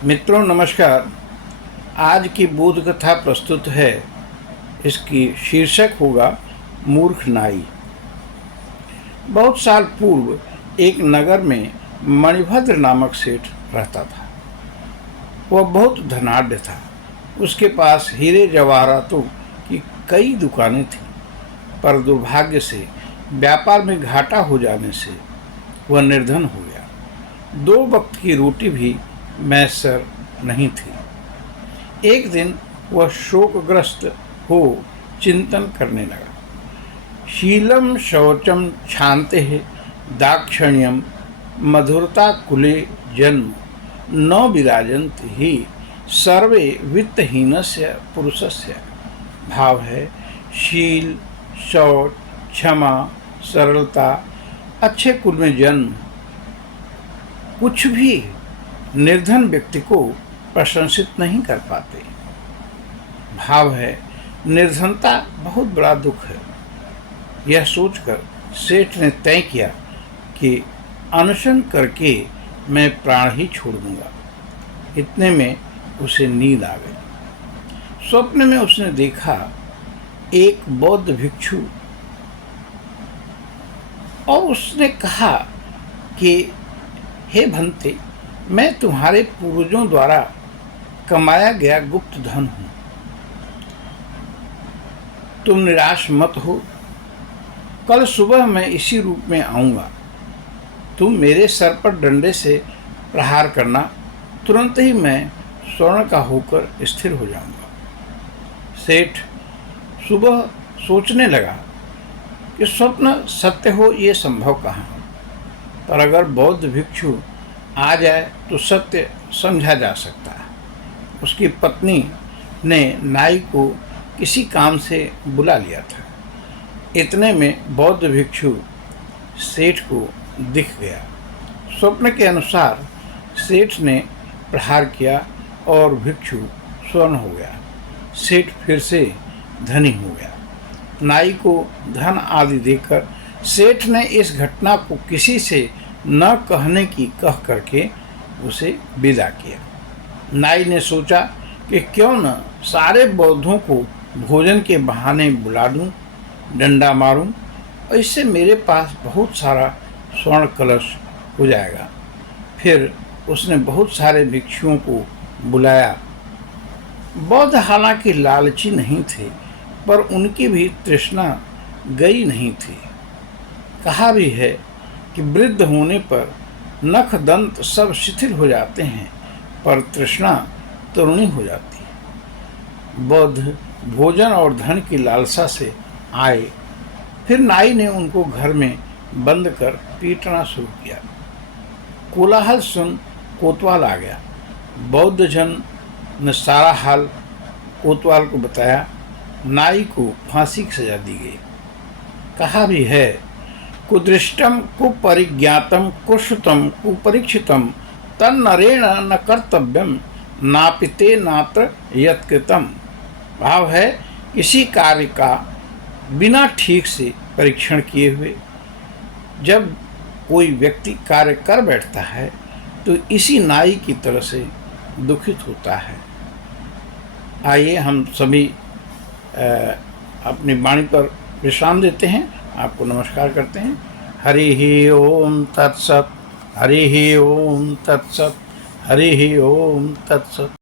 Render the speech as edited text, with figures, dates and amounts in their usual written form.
मित्रों नमस्कार। आज की बोध कथा प्रस्तुत है। इसकी शीर्षक होगा मूर्ख नाई। बहुत साल पूर्व एक नगर में मणिभद्र नामक सेठ रहता था। वह बहुत धनाढ्य था। उसके पास हीरे जवाहरातों की कई दुकानें थीं, पर दुर्भाग्य से व्यापार में घाटा हो जाने से वह निर्धन हो गया। 2 वक्त की रोटी भी मैसर नहीं थी। एक दिन वह शोकग्रस्त हो चिंतन करने लगा। शीलम शौचम क्षान्तेः दाक्षिण्यम मधुरता कुले जन्म न विराजन्ति ही सर्वे वित्तहीनस्य पुरुषस्य। भाव है, शील, शौच, क्षमा, सरलता, अच्छे कुल में जन्म कुछ भी निर्धन व्यक्ति को प्रशंसित नहीं कर पाते। भाव है, निर्धनता बहुत बड़ा दुख है। यह सोचकर सेठ ने तय किया कि अनशन करके मैं प्राण ही छोड़ दूंगा। इतने में उसे नींद आ गई। स्वप्न में उसने देखा एक बौद्ध भिक्षु, और उसने कहा कि हे भंते, मैं तुम्हारे पूर्वजों द्वारा कमाया गया गुप्त धन हूँ। तुम निराश मत हो। कल सुबह मैं इसी रूप में आऊँगा। तुम मेरे सर पर डंडे से प्रहार करना, तुरंत ही मैं स्वर्ण का होकर स्थिर हो जाऊँगा। सेठ सुबह सोचने लगा कि स्वप्न सत्य हो ये संभव कहाँ है, पर अगर बौद्ध भिक्षु आ जाए तो सत्य समझा जा सकता है। उसकी पत्नी ने नाई को किसी काम से बुला लिया था। इतने में बौद्ध भिक्षु सेठ को दिख गया। स्वप्न के अनुसार सेठ ने प्रहार किया और भिक्षु स्वर्ण हो गया। सेठ फिर से धनी हो गया। नाई को धन आदि देकर सेठ ने इस घटना को किसी से न कहने की कह करके उसे विदा किया। नाई ने सोचा कि क्यों न सारे बौद्धों को भोजन के बहाने बुला दूं, डंडा मारूं, और इससे मेरे पास बहुत सारा स्वर्ण कलश हो जाएगा। फिर उसने बहुत सारे भिक्षुओं को बुलाया। बौद्ध हालांकि लालची नहीं थे, पर उनकी भी तृष्णा गई नहीं थी। कहा भी है कि वृद्ध होने पर नख दंत सब शिथिल हो जाते हैं, पर तृष्णा तरुणी हो जाती है। बौद्ध भोजन और धन की लालसा से आए। फिर नाई ने उनको घर में बंद कर पीटना शुरू किया। कोलाहल सुन कोतवाल आ गया। बौद्ध जन ने सारा हाल कोतवाल को बताया। नाई को फांसी की सजा दी गई। कहा भी है, कुदृष्टम कुपरिज्ञातम कुश्रुतम कुपरीक्षितम तन्नरेण न कर्तव्यम नापिते नात्र यत्कृतम। भाव है, किसी कार्य का बिना ठीक से परीक्षण किए हुए जब कोई व्यक्ति कार्य कर बैठता है तो इसी नाई की तरह से दुखित होता है। आइए हम सभी अपनी वाणी पर विश्राम देते हैं। आपको नमस्कार करते हैं। हरि ओम तत्सत। हरि ओम तत्सत। हरि ओम तत्सत।